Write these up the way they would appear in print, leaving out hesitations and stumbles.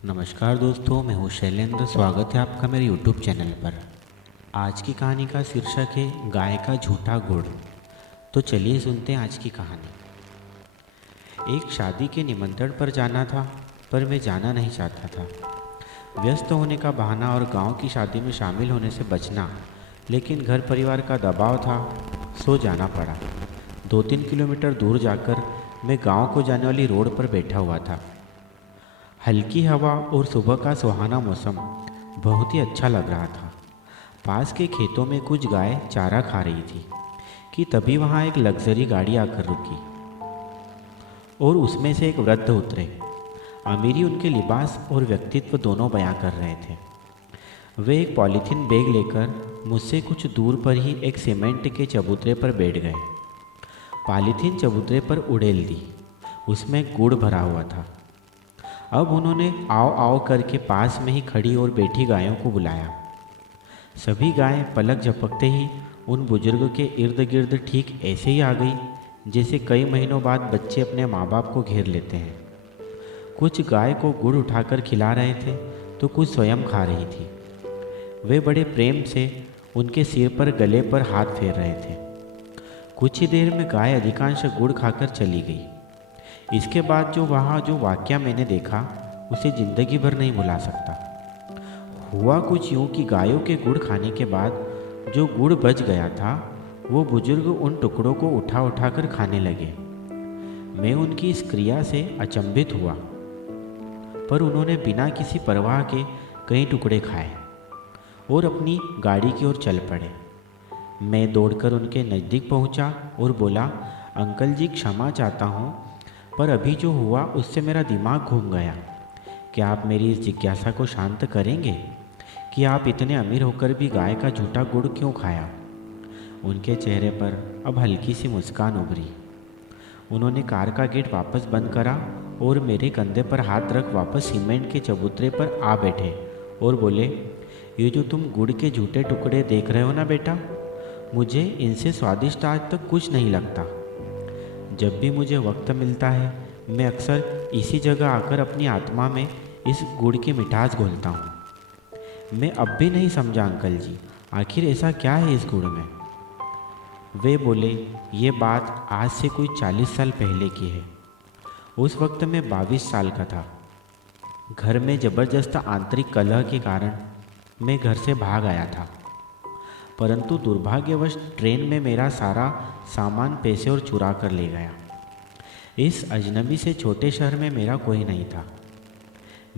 नमस्कार दोस्तों, मैं हूँ शैलेंद्र। स्वागत है आपका मेरे YouTube चैनल पर। आज की कहानी का शीर्षक है गाय का झूठा गुड़। तो चलिए सुनते हैं आज की कहानी। एक शादी के निमंत्रण पर जाना था, पर मैं जाना नहीं चाहता था। व्यस्त होने का बहाना और गांव की शादी में शामिल होने से बचना, लेकिन घर परिवार का दबाव था, सो जाना पड़ा। 2-3 किलोमीटर दूर जाकर मैं गांव को जाने वाली रोड पर बैठा हुआ था। हल्की हवा और सुबह का सुहाना मौसम बहुत ही अच्छा लग रहा था। पास के खेतों में कुछ गाय चारा खा रही थी कि तभी वहाँ एक लग्जरी गाड़ी आकर रुकी और उसमें से एक वृद्ध उतरे। अमीरी उनके लिबास और व्यक्तित्व दोनों बयां कर रहे थे। वे एक पॉलीथीन बैग लेकर मुझसे कुछ दूर पर ही एक सीमेंट के चबूतरे पर बैठ गए। पॉलीथीन चबूतरे पर उड़ेल दी, उसमें गुड़ भरा हुआ था। अब उन्होंने आओ आओ करके पास में ही खड़ी और बैठी गायों को बुलाया। सभी गायें पलक झपकते ही उन बुजुर्ग के इर्द गिर्द ठीक ऐसे ही आ गई जैसे कई महीनों बाद बच्चे अपने माँ बाप को घेर लेते हैं। कुछ गाय को गुड़ उठाकर खिला रहे थे तो कुछ स्वयं खा रही थी। वे बड़े प्रेम से उनके सिर पर गले पर हाथ फेर रहे थे। कुछ ही देर में गाय अधिकांश गुड़ खाकर चली गई। इसके बाद जो वाकया मैंने देखा उसे ज़िंदगी भर नहीं भुला सकता। हुआ कुछ यूँ कि गायों के गुड़ खाने के बाद जो गुड़ बच गया था वो बुजुर्ग उन टुकड़ों को उठा उठा कर खाने लगे। मैं उनकी इस क्रिया से अचंभित हुआ, पर उन्होंने बिना किसी परवाह के कई टुकड़े खाए और अपनी गाड़ी की ओर चल पड़े। मैं दौड़कर उनके नज़दीक पहुंचा और बोला, अंकल जी क्षमा चाहता हूं, पर अभी जो हुआ उससे मेरा दिमाग घूम गया। क्या आप मेरी इस जिज्ञासा को शांत करेंगे कि आप इतने अमीर होकर भी गाय का झूठा गुड़ क्यों खाया? उनके चेहरे पर अब हल्की सी मुस्कान उभरी। उन्होंने कार का गेट वापस बंद करा और मेरे कंधे पर हाथ रख वापस सीमेंट के चबूतरे पर आ बैठे और बोले, ये जो तुम गुड़ के झूठे टुकड़े देख रहे हो ना बेटा, मुझे इनसे स्वादिष्ट आज तक कुछ नहीं लगता। जब भी मुझे वक्त मिलता है मैं अक्सर इसी जगह आकर अपनी आत्मा में इस गुड़ की मिठास घोलता हूँ। मैं अब भी नहीं समझा अंकल जी, आखिर ऐसा क्या है इस गुड़ में? वे बोले, ये बात आज से कोई 40 साल पहले की है। उस वक्त मैं 22 साल का था। घर में ज़बरदस्त आंतरिक कलह के कारण मैं घर से भाग आया था, परंतु दुर्भाग्यवश ट्रेन में मेरा सारा सामान पैसे और चुरा कर ले गया। इस अजनबी से छोटे शहर में मेरा कोई नहीं था।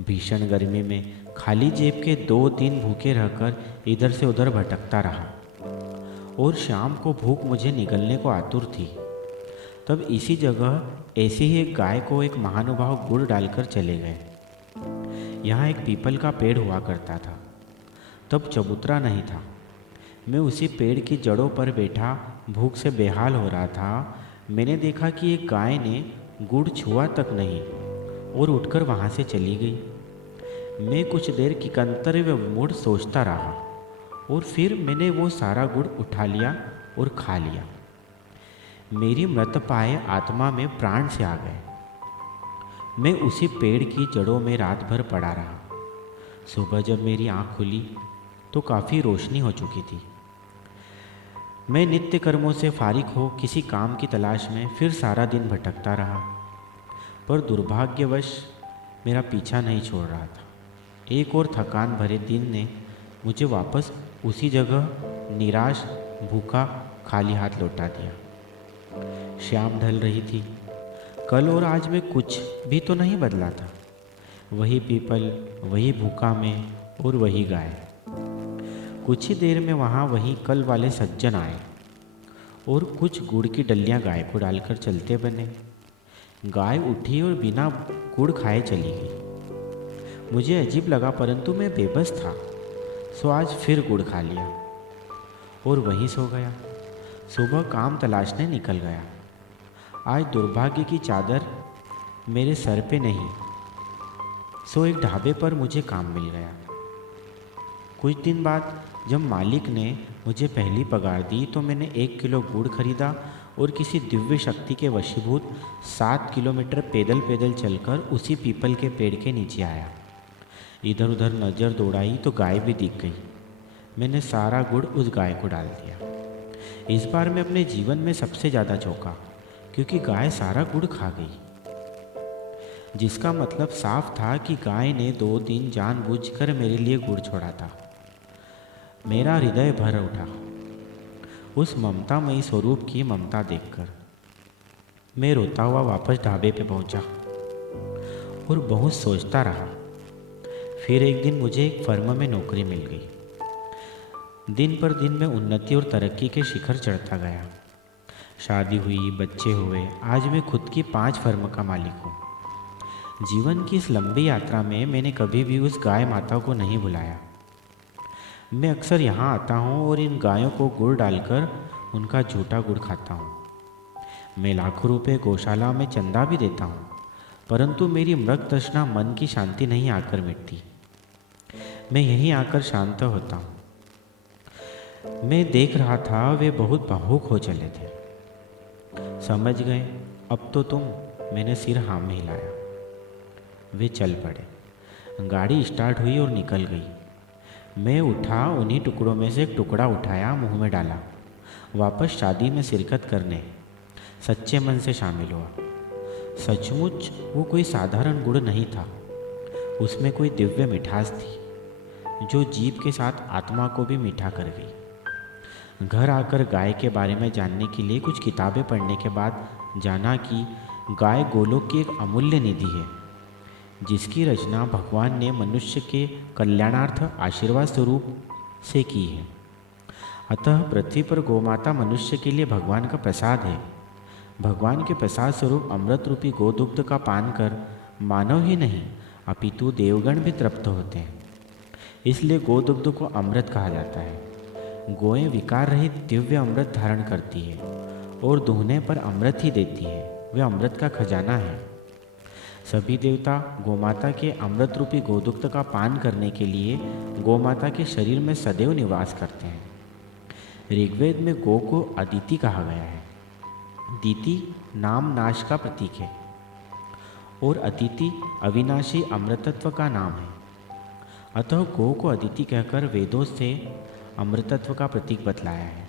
भीषण गर्मी में खाली जेब के 2 दिन भूखे रहकर इधर से उधर भटकता रहा और शाम को भूख मुझे निगलने को आतुर थी। तब इसी जगह ऐसे ही एक गाय को एक महानुभाव गुड़ डालकर चले गए। यहाँ एक पीपल का पेड़ हुआ करता था। तब चबूतरा नहीं था। मैं उसी पेड़ की जड़ों पर बैठा भूख से बेहाल हो रहा था। मैंने देखा कि एक गाय ने गुड़ छुआ तक नहीं और उठकर वहाँ से चली गई। मैं कुछ देर किकंतरे मुड़ सोचता रहा और फिर मैंने वो सारा गुड़ उठा लिया और खा लिया। मेरी मृतपाय आत्मा में प्राण से आ गए। मैं उसी पेड़ की जड़ों में रात भर पड़ा रहा। सुबह जब मेरी आँख खुली तो काफ़ी रोशनी हो चुकी थी। मैं नित्य कर्मों से फारिग हो किसी काम की तलाश में फिर सारा दिन भटकता रहा, पर दुर्भाग्यवश मेरा पीछा नहीं छोड़ रहा था। एक और थकान भरे दिन ने मुझे वापस उसी जगह निराश, भूखा, खाली हाथ लौटा दिया। शाम ढल रही थी। कल और आज में कुछ भी तो नहीं बदला था। वही पीपल, वही भूखा मैं और वही गाय। कुछ ही देर में वहाँ वही कल वाले सज्जन आए और कुछ गुड़ की डलियाँ गाय को डालकर चलते बने। गाय उठी और बिना गुड़ खाए चली गई। मुझे अजीब लगा, परंतु मैं बेबस था, सो आज फिर गुड़ खा लिया और वहीं सो गया। सुबह काम तलाशने निकल गया। आज दुर्भाग्य की चादर मेरे सर पे नहीं, सो एक ढाबे पर मुझे काम मिल गया। कुछ दिन बाद जब मालिक ने मुझे पहली पगार दी तो मैंने 1 किलो गुड़ खरीदा और किसी दिव्य शक्ति के वशीभूत 7 किलोमीटर पैदल पैदल चलकर उसी पीपल के पेड़ के नीचे आया। इधर उधर नज़र दौड़ाई तो गाय भी दिख गई। मैंने सारा गुड़ उस गाय को डाल दिया। इस बार मैं अपने जीवन में सबसे ज़्यादा चौंका, क्योंकि गाय सारा गुड़ खा गई, जिसका मतलब साफ था कि गाय ने 2 दिन जानबूझकर मेरे लिए गुड़ छोड़ा था। मेरा हृदय भर उठा उस ममतामयी स्वरूप की ममता देखकर। मैं रोता हुआ वापस ढाबे पे पहुंचा और बहुत सोचता रहा। फिर एक दिन मुझे एक फर्म में नौकरी मिल गई। दिन पर दिन मैं उन्नति और तरक्की के शिखर चढ़ता गया। शादी हुई, बच्चे हुए, आज मैं खुद की 5 फर्म का मालिक हूँ। जीवन की इस लंबी यात्रा में मैंने कभी भी उस गाय माता को नहीं बुलाया। मैं अक्सर यहाँ आता हूँ और इन गायों को गुड़ डालकर उनका झूठा गुड़ खाता हूँ। मैं लाखों रुपए गौशाला में चंदा भी देता हूँ, परंतु मेरी मृग तृष्णा मन की शांति नहीं आकर मिटती। मैं यहीं आकर शांत होता हूँ। मैं देख रहा था वे बहुत भावुक हो चले थे। समझ गए अब तो तुम? मैंने सिर हाँ में हिलाया। वे चल पड़े। गाड़ी स्टार्ट हुई और निकल गई। मैं उठा, उन्हीं टुकड़ों में से एक टुकड़ा उठाया, मुंह में डाला। वापस शादी में शिरकत करने सच्चे मन से शामिल हुआ। सचमुच वो कोई साधारण गुड़ नहीं था, उसमें कोई दिव्य मिठास थी जो जीभ के साथ आत्मा को भी मीठा कर गई। घर आकर गाय के बारे में जानने के लिए कुछ किताबें पढ़ने के बाद जाना कि गाय गोलोक की एक अमूल्य निधि है, जिसकी रचना भगवान ने मनुष्य के कल्याणार्थ आशीर्वाद स्वरूप से की है। अतः पृथ्वी पर गोमाता मनुष्य के लिए भगवान का प्रसाद है। भगवान के प्रसाद स्वरूप अमृत रूपी गोदुग्ध का पान कर मानव ही नहीं अपितु देवगण भी तृप्त होते हैं। इसलिए गोदुग्ध को अमृत कहा जाता है। गोएं विकार रहित दिव्य अमृत धारण करती है और दूहने पर अमृत ही देती है। वे अमृत का खजाना है। सभी देवता गोमाता के अमृत रूपी गोदुग्ध का पान करने के लिए गोमाता के शरीर में सदैव निवास करते हैं। ऋग्वेद में गो को अदिति कहा गया है। दीति नाम नाश का प्रतीक है और अदिति अविनाशी अमृतत्व का नाम है। अतः गो को अदिति कहकर वेदों से अमृतत्व का प्रतीक बतलाया है।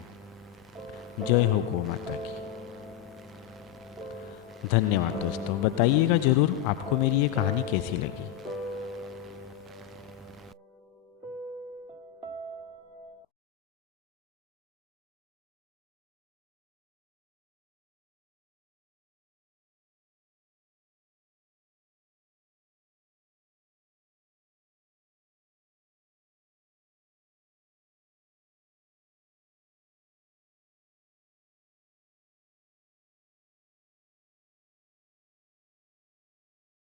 जय हो गौ माता की। धन्यवाद दोस्तों। बताइएगा ज़रूर आपको मेरी ये कहानी कैसी लगी।